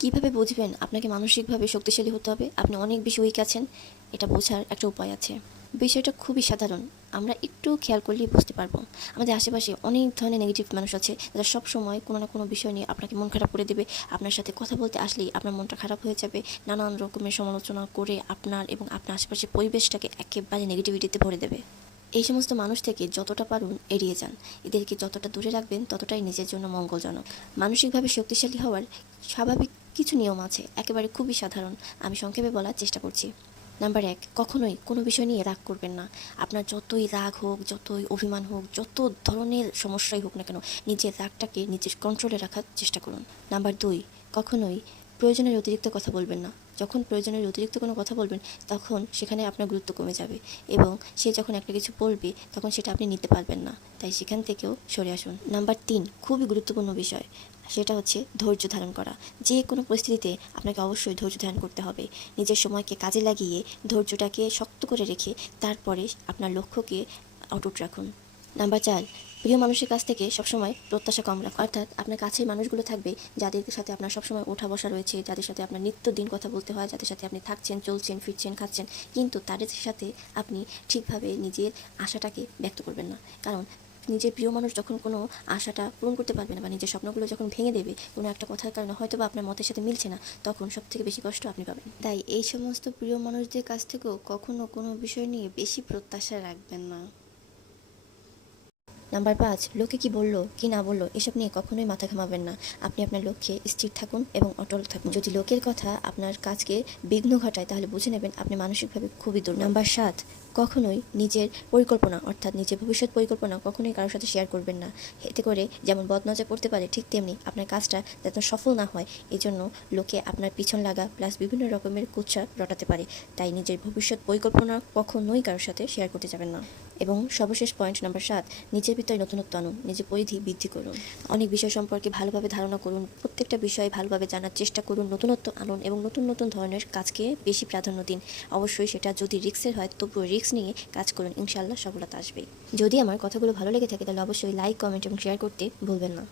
কিভাবে বুঝবেন আপনাকে মানসিকভাবে শক্তিশালী হতে হবে, আপনি অনেক বেশি উইক আছেন? এটা বোঝার একটা উপায় আছে। বিষয়টা খুবই সাধারণ। আমরা একটু খেয়াল করলেই বুঝতে পারবো। আমাদের আশেপাশে অনেক ধরনের নেগেটিভ মানুষ আছে, যারা সবসময় কোনো না কোনো বিষয় নিয়ে আপনাকে মন খারাপ করে দেবে। আপনার সাথে কথা বলতে আসলেই আপনার মনটা খারাপ হয়ে যাবে। নানান রকমের সমালোচনা করে আপনার এবং আপনার আশেপাশের পরিবেশটাকে একেবারে নেগেটিভিটিতে ভরে দেবে। এই সমস্ত মানুষ থেকে যতটা পারুন এড়িয়ে যান। এদেরকে যতটা দূরে রাখবেন ততটাই নিজের জন্য মঙ্গলজনক। মানসিকভাবে শক্তিশালী হওয়ার স্বাভাবিক কিছু নিয়ম আছে, একেবারে খুবই সাধারণ। আমি সংক্ষেপে বলার চেষ্টা করছি। নাম্বার ১, কখনোই কোনো বিষয় নিয়ে রাগ করবেন না। আপনার যতই রাগ হোক, যতই অভিমান হোক, যত ধরনের সমস্যাই হোক না কেন, নিজের রাগটাকে নিজের কন্ট্রোলে রাখার চেষ্টা করুন। নাম্বার ২, কখনোই প্রয়োজনের অতিরিক্ত কথা বলবেন না। যখন প্রয়োজনের অতিরিক্ত কোনো কথা বলবেন, তখন সেখানে আপনার গুরুত্ব কমে যাবে এবং সে যখন একটা কিছু বলবে, তখন সেটা আপনি নিতে পারবেন না। তাই সেখান থেকেও সরে আসুন। নাম্বার ৩, খুবই গুরুত্বপূর্ণ বিষয়, সেটা হচ্ছে ধৈর্য ধারণ করা। যে কোনো পরিস্থিতিতে আপনাকে অবশ্যই ধৈর্য ধারণ করতে হবে। নিজের সময়কে কাজে লাগিয়ে ধৈর্যটাকে শক্ত করে রেখে তারপরে আপনার লক্ষ্যকে অটুট রাখুন। নাম্বার ৪, প্রিয় মানুষের কাছ থেকে সবসময় প্রত্যাশা কম রাখুন। অর্থাৎ আপনার কাছের মানুষগুলো থাকবে, যাদের সাথে আপনার সবসময় ওঠা বসা রয়েছে, যাদের সাথে আপনার নিত্যদিন কথা বলতে হয়, যাদের সাথে আপনি থাকছেন, চলছেন, ফিরছেন, খাচ্ছেন, কিন্তু তাদের সাথে আপনি ঠিকভাবে নিজের আশাটাকে ব্যক্ত করবেন না। কারণ নিজের প্রিয় মানুষ যখন কোনো আশাটা পূরণ করতে পারবে না বা নিজের স্বপ্নগুলো যখন ভেঙে দেবে কোনো একটা কথার কারণে, হয়তো বা আপনার মতের সাথে মিলছে না, তখন সবথেকে বেশি কষ্ট আপনি পাবেন। তাই এই সমস্ত প্রিয় মানুষদের কাছ থেকেও কখনো কোনো বিষয় নিয়ে বেশি প্রত্যাশা রাখবেন না। নাম্বার ৫, লোকে কি বলল কি না বলল এসব নিয়ে কখনোই মাথা ঘামাবেন না। আপনি আপনার লক্ষ্যে স্থির থাকুন এবং অটল থাকুন। যদি লোকের কথা আপনার কাজকে বিঘ্ন ঘটায়, তাহলে বুঝে নেবেন আপনি মানসিকভাবে খুবই দুর্বল। নাম্বার ৭, কখনোই নিজের পরিকল্পনা অর্থাৎ নিজের ভবিষ্যৎ পরিকল্পনা কখনোই কারোর সাথে শেয়ার করবেন না। এতে করে যেমন বদনজর পড়তে পারে, ঠিক তেমনি আপনার কাজটা যাতে সফল না হয়, এজন্য লোকে আপনার পিছন লাগা প্লাস বিভিন্ন রকমের কুৎসা রটাতে পারে। তাই নিজের ভবিষ্যৎ পরিকল্পনা কখনোই কারোর সাথে শেয়ার করতে যাবেন না। এবং সর্বশেষ পয়েন্ট নাম্বার ৭, নিজের ভিতরে নতুনত্ব আনুন, নিজের পরিধি বৃদ্ধি করুন। অনেক বিষয় সম্পর্কে ভালোভাবে ধারণা করুন, প্রত্যেকটা বিষয় ভালোভাবে জানার চেষ্টা করুন, নতুনত্ব আনুন এবং নতুন নতুন ধরনের কাজকে বেশি প্রাধান্য দিন। অবশ্যই সেটা যদি রিস্কের হয়, তবুও রিস্ক নিয়ে কাজ করুন, ইনশাআল্লাহ সফলতা আসবেই। যদি আমার কথাগুলো ভালো লেগে থাকে, তাহলে অবশ্যই লাইক, কমেন্ট এবং শেয়ার করতে ভুলবেন না।